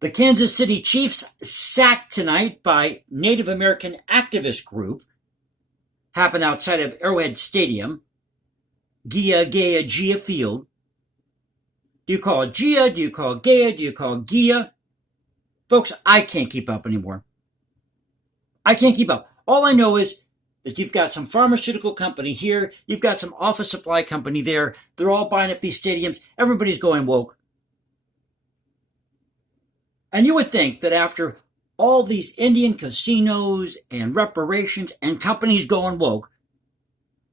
The Kansas City Chiefs sacked tonight by Native American activist group happened outside of Arrowhead Stadium, Gia Field. Do you call it Gia? Do you call it Gaia? Do you call it Gia? Folks, I can't keep up anymore. I can't keep up. All I know is that you've got some pharmaceutical company here, you've got some office supply company there. They're all buying up these stadiums. Everybody's going woke. And you would think that after all these Indian casinos and reparations and companies going woke,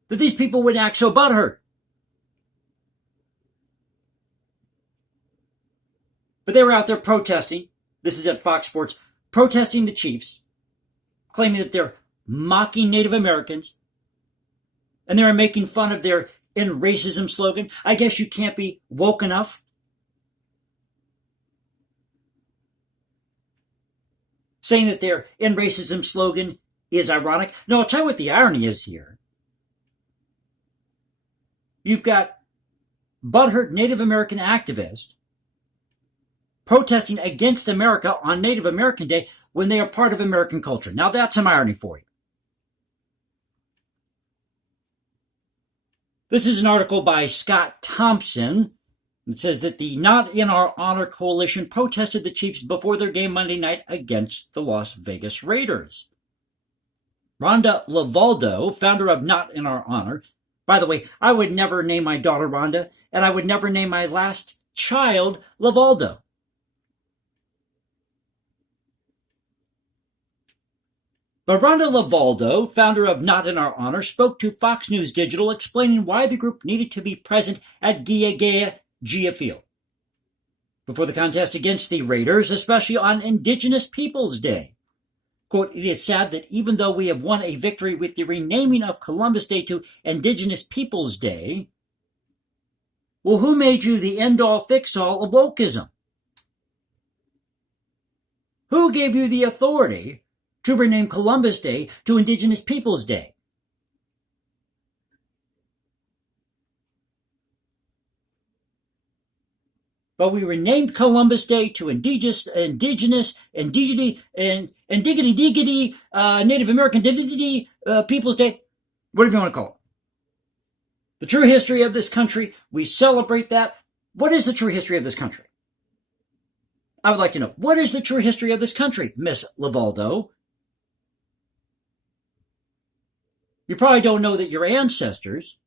that these people would act so butthurt. But they were out there protesting. This is at Fox Sports, protesting the Chiefs, claiming that they're mocking Native Americans, and they're making fun of their "end racism" slogan. I guess you can't be woke enough. Saying that their "end racism" slogan is ironic. No, I'll tell you what the irony is here. You've got butthurt Native American activists protesting against America on Native American Day when they are part of American culture. Now that's some irony for you. This is an article by Scott Thompson. It says that the Not in Our Honor Coalition protested the Chiefs before their game Monday night against the Las Vegas Raiders. Rhonda Lavaldo, founder of Not in Our Honor. By the way, I would never name my daughter Rhonda, and I would never name my last child Lavaldo. But Rhonda Lavaldo, founder of Not in Our Honor, spoke to Fox News Digital explaining why the group needed to be present at Gia Field before the contest against the Raiders, especially on Indigenous Peoples Day. Quote, "It is sad that even though we have won a victory with the renaming of Columbus Day to Indigenous Peoples Day, well, who made you the end-all, fix-all of wokeism? Who gave you the authority to rename Columbus Day to Indigenous Peoples Day?" But we renamed Columbus Day to Indigenous, Native American Peoples Day, whatever you want to call it. The true history of this country, we celebrate that. What is the true history of this country? I would like to know, what is the true history of this country, Miss Lavaldo? You probably don't know that your ancestors,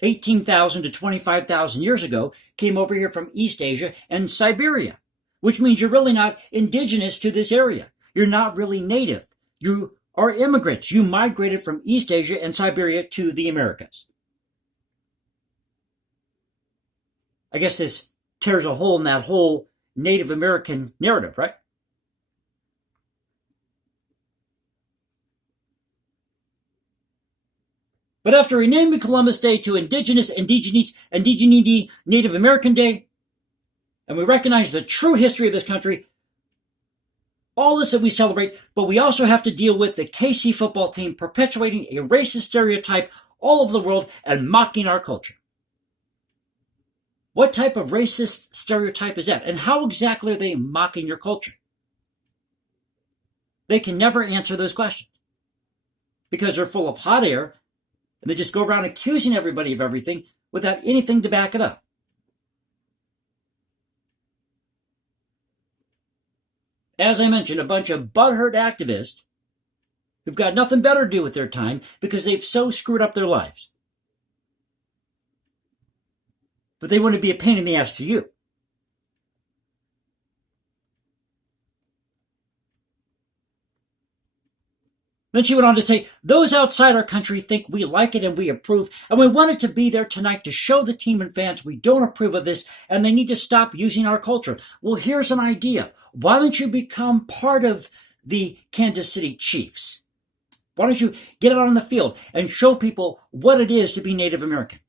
18,000 to 25,000 years ago, came over here from East Asia and Siberia, which means you're really not indigenous to this area. You're not really native. You are immigrants. You migrated from East Asia and Siberia to the Americas. I guess this tears a hole in that whole Native American narrative, right? But after renaming Columbus Day to Indigenous Native American Day, and we recognize the true history of this country, all this that we celebrate, but we also have to deal with the KC football team perpetuating a racist stereotype all over the world and mocking our culture. What type of racist stereotype is that? And how exactly are they mocking your culture? They can never answer those questions because they're full of hot air. And they just go around accusing everybody of everything without anything to back it up. As I mentioned, a bunch of butthurt activists who've got nothing better to do with their time because they've so screwed up their lives. But they want to be a pain in the ass to you. Then she went on to say, "Those outside our country think we like it and we approve, and we wanted to be there tonight to show the team and fans we don't approve of this, and they need to stop using our culture." Well, here's an idea. Why don't you become part of the Kansas City Chiefs? Why don't you get out on the field and show people what it is to be Native American?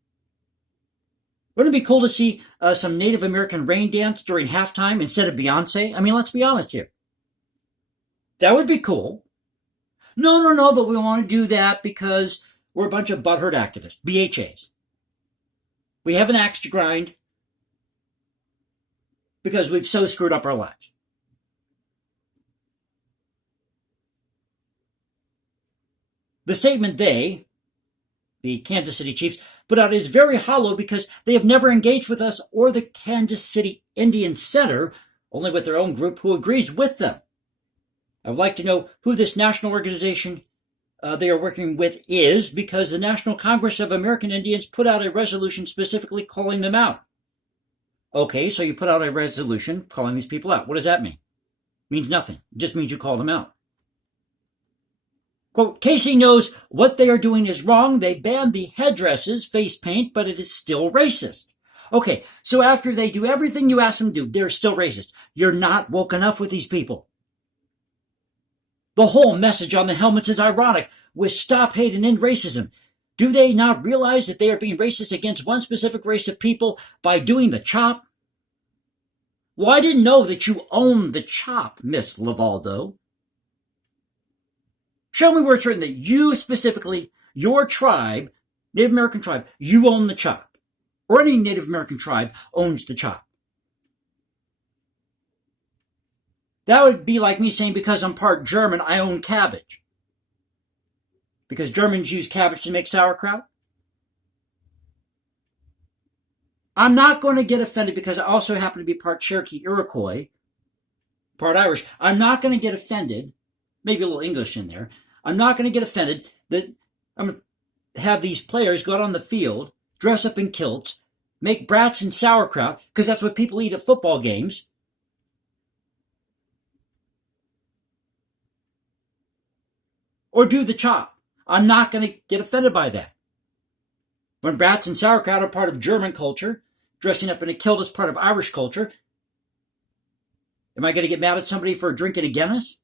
Wouldn't it be cool to see some Native American rain dance during halftime instead of Beyonce? I mean, let's be honest here. That would be cool. No, but we want to do that because we're a bunch of butthurt activists, BHAs. We have an axe to grind. because we've so screwed up our lives. The statement they, the Kansas City Chiefs, put out is very hollow because they have never engaged with us or the Kansas City Indian Center, only with their own group who agrees with them. I would like to know who this national organization they are working with is, because the National Congress of American Indians put out a resolution specifically calling them out. Okay, so you put out a resolution calling these people out. What does that mean? It means nothing. It just means you called them out. Quote, Casey knows what they are doing is wrong. They banned the headdresses, face paint, but it is still racist. Okay, so after they do everything you ask them to do, they're still racist. You're not woke enough with these people. The whole message on the helmets is ironic, with stop hate and end racism. Do they not realize that they are being racist against one specific race of people by doing the chop? Well, I didn't know that you own the chop, Miss Lavaldo. Show me where it's written that you specifically, your tribe, Native American tribe, you own the chop. Or any Native American tribe owns the chop. That would be like me saying because I'm part German, I own cabbage. Because Germans use cabbage to make sauerkraut. I'm not going to get offended because I also happen to be part Cherokee Iroquois, part Irish. I'm not going to get offended, maybe a little English in there. I'm not going to get offended that I'm going to have these players go out on the field, dress up in kilts, make brats and sauerkraut, because that's what people eat at football games. Or do the chop. I'm not going to get offended by that. When brats and sauerkraut are part of German culture, dressing up in a kilt is part of Irish culture, am I going to get mad at somebody for drinking a Guinness?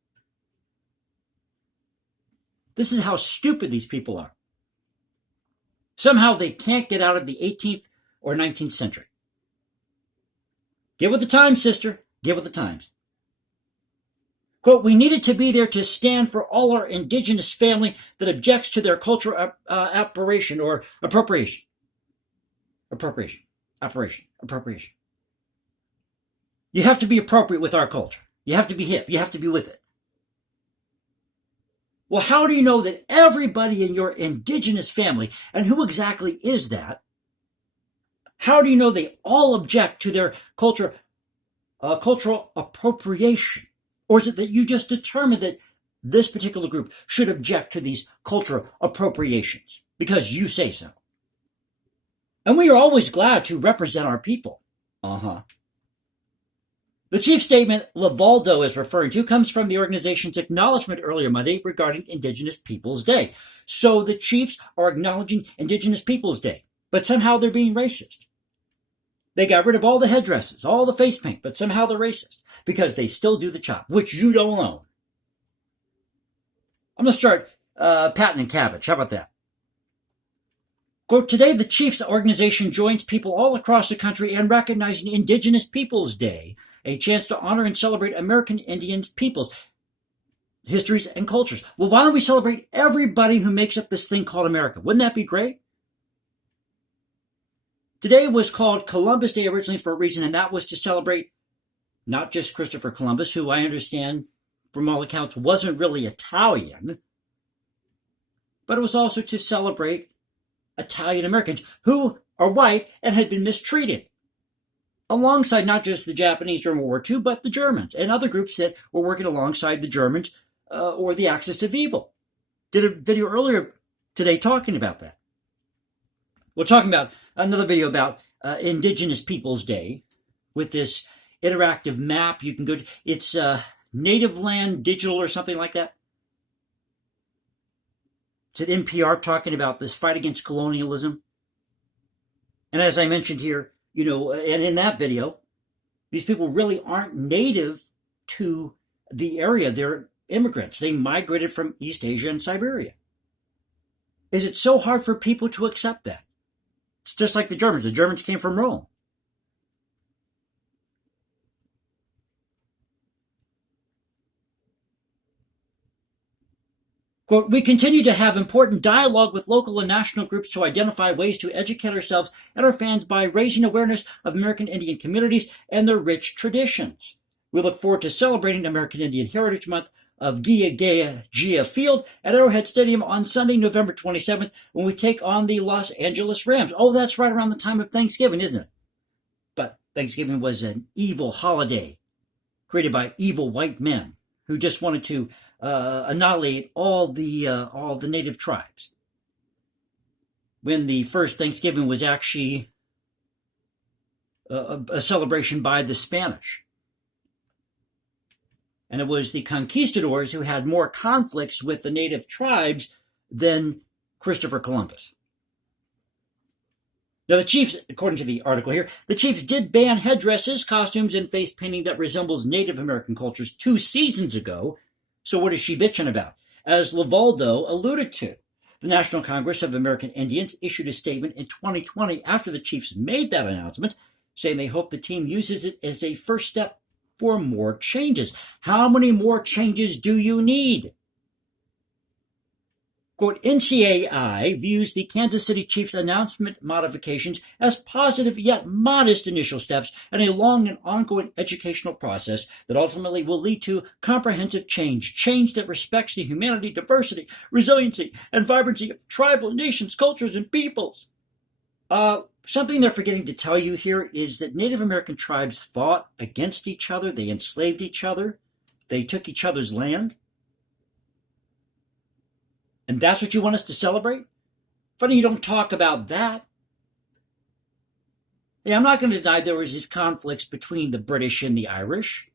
This is how stupid these people are. Somehow they can't get out of the 18th or 19th century. Get with the times, sister. Get with the times. Quote, we needed to be there to stand for all our indigenous family that objects to their cultural appropriation or appropriation. Appropriation. You have to be appropriate with our culture. You have to be hip. You have to be with it. Well, how do you know that everybody in your indigenous family, and who exactly is that, how do you know they all object to their cultural appropriation? Or is it that you just determined that this particular group should object to these cultural appropriations because you say so? And we are always glad to represent our people. The chief statement Lavaldo is referring to comes from the organization's acknowledgement earlier Monday regarding Indigenous Peoples Day. So the Chiefs are acknowledging Indigenous Peoples Day, but somehow they're being racist. They got rid of all the headdresses, all the face paint, but somehow they're racist because they still do the chop, which you don't own. I'm going to start patenting cabbage. How about that? Quote, today the Chiefs organization joins people all across the country in recognizing Indigenous Peoples Day, a chance to honor and celebrate American Indians peoples, histories, and cultures. Well, why don't we celebrate everybody who makes up this thing called America? Wouldn't that be great? Today was called Columbus Day originally for a reason, and that was to celebrate not just Christopher Columbus, who I understand from all accounts wasn't really Italian, but it was also to celebrate Italian Americans who are white and had been mistreated, alongside not just the Japanese during World War II, but the Germans and other groups that were working alongside the Germans or the axis of evil. Did a video earlier today talking about that. We're talking about another video about Indigenous Peoples Day with this interactive map. You can go to, it's Native Land Digital or something like that. It's at NPR talking about this fight against colonialism. And as I mentioned here, you know, and in that video, these people really aren't native to the area. They're immigrants. They migrated from East Asia and Siberia. Is it so hard for people to accept that? It's just like the Germans. The Germans came from Rome. Quote, we continue to have important dialogue with local and national groups to identify ways to educate ourselves and our fans by raising awareness of American Indian communities and their rich traditions. We look forward to celebrating American Indian Heritage Month of Gia Gea Gia Field at Arrowhead Stadium on Sunday, November 27th, when we take on the Los Angeles Rams. Oh, that's right around the time of Thanksgiving, isn't it? But Thanksgiving was an evil holiday created by evil white men who just wanted to annihilate all the native tribes. When the first Thanksgiving was actually a celebration by the Spanish. And it was the conquistadors who had more conflicts with the native tribes than Christopher Columbus. Now, the Chiefs, according to the article here, the Chiefs did ban headdresses, costumes, and face painting that resembles Native American cultures 2 seasons ago. So what is she bitching about? As Lavaldo alluded to, the National Congress of American Indians issued a statement in 2020 after the Chiefs made that announcement, saying they hope the team uses it as a first step for more changes. How many more changes do you need? Quote, NCAI views the Kansas City Chiefs announcement modifications as positive yet modest initial steps in a long and ongoing educational process that ultimately will lead to comprehensive change that respects the humanity, diversity, resiliency, and vibrancy of tribal nations, cultures, and peoples. Something they're forgetting to tell you here is that Native American tribes fought against each other. They enslaved each other. They took each other's land. And that's what you want us to celebrate? Funny you don't talk about that. Yeah, I'm not going to deny there was these conflicts between the British and the Irish.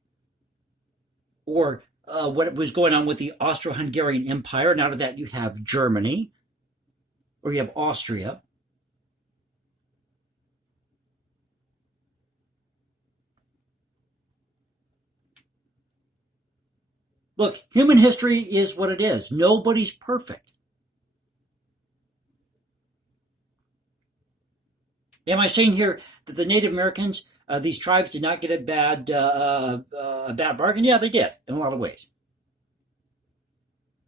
Or what was going on with the Austro-Hungarian Empire. And out of that you have Germany. Or you have Austria. Look, human history is what it is. Nobody's perfect. Am I saying here that the Native Americans, these tribes, did not get a bad bargain? Yeah, they did, in a lot of ways.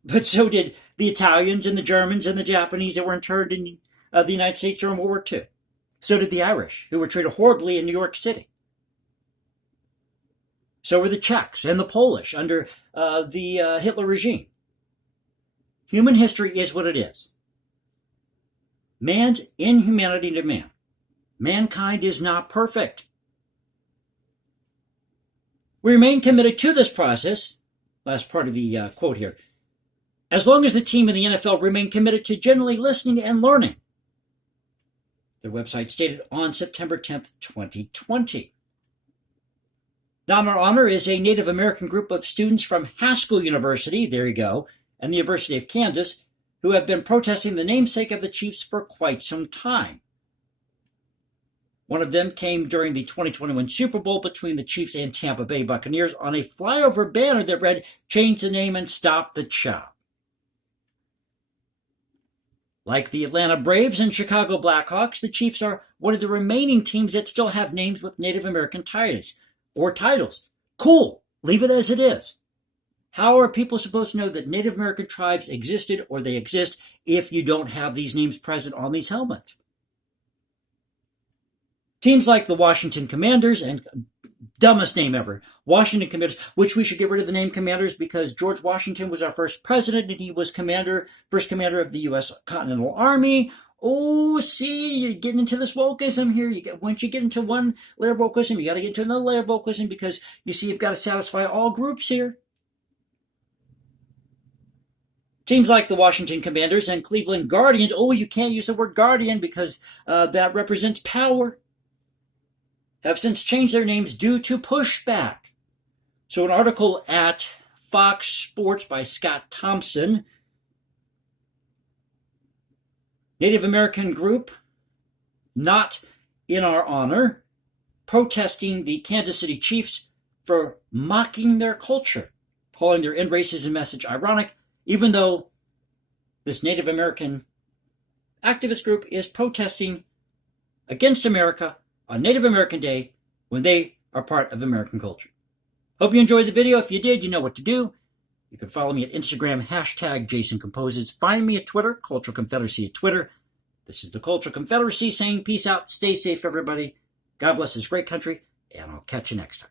But so did the Italians and the Germans and the Japanese that were interned in the United States during World War II. So did the Irish, who were treated horribly in New York City. So were the Czechs and the Polish under the Hitler regime. Human history is what it is. Man's inhumanity to man. Mankind is not perfect. We remain committed to this process, last part of the quote here, as long as the team in the NFL remain committed to genuinely listening and learning. Their website stated on September 10th, 2020. Now, in our honor is a Native American group of students from Haskell University, there you go, and the University of Kansas, who have been protesting the namesake of the Chiefs for quite some time. One of them came during the 2021 Super Bowl between the Chiefs and Tampa Bay Buccaneers on a flyover banner that read, "Change the name and stop the chop." Like the Atlanta Braves and Chicago Blackhawks, the Chiefs are one of the remaining teams that still have names with Native American titles. Cool. Leave it as it is. How are people supposed to know that Native American tribes existed or they exist if you don't have these names present on these helmets? Teams like the Washington Commanders, and dumbest name ever, Washington Commanders, which we should get rid of the name Commanders because George Washington was our first president and he was first commander of the U.S. Continental Army. Oh, see, you're getting into this wokeism here. Once you get into one layer of wokeism, you got to get into another layer of wokeism because, you see, you've got to satisfy all groups here. Teams like the Washington Commanders and Cleveland Guardians, oh, you can't use the word guardian because that represents power, have since changed their names due to pushback. So an article at Fox Sports by Scott Thompson, Native American group, not in our honor, protesting the Kansas City Chiefs for mocking their culture, calling their end racism message ironic, even though this Native American activist group is protesting against America on Native American Day when they are part of American culture. Hope you enjoyed the video. If you did, you know what to do. You can follow me at Instagram, #JasonComposes. Find me at Twitter, Cultural Confederacy at Twitter. This is the Cultural Confederacy saying peace out, stay safe, everybody. God bless this great country, and I'll catch you next time.